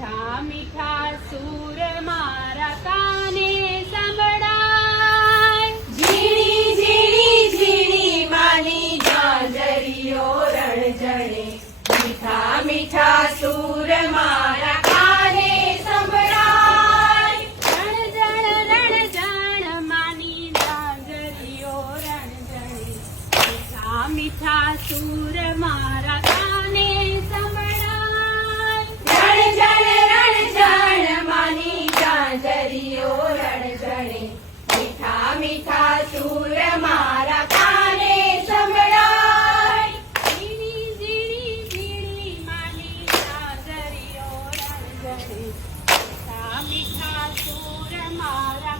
મીઠા મીઠા સૂર મારા કાને સંભળાય. ઝીણી ઝીણી ઝીણી માની ઝાંઝરીઓ રણઝણે, મીઠા મીઠા સૂર મારા કાને સંભળાય. રણઝણ માની ઝાંઝરીઓ રણઝણે, મીઠા મીઠા સૂર મારા કાને સંભળાય. રણઝણ માની ઝાંઝરીઓ રણઝણે, મીઠા મીઠા સૂર મારા કાને સંભળાય. ઝીણી ઝીણી ઝીણી માની ઝાંઝરીઓ રણઝણે, મીઠા મીઠા સૂર મારા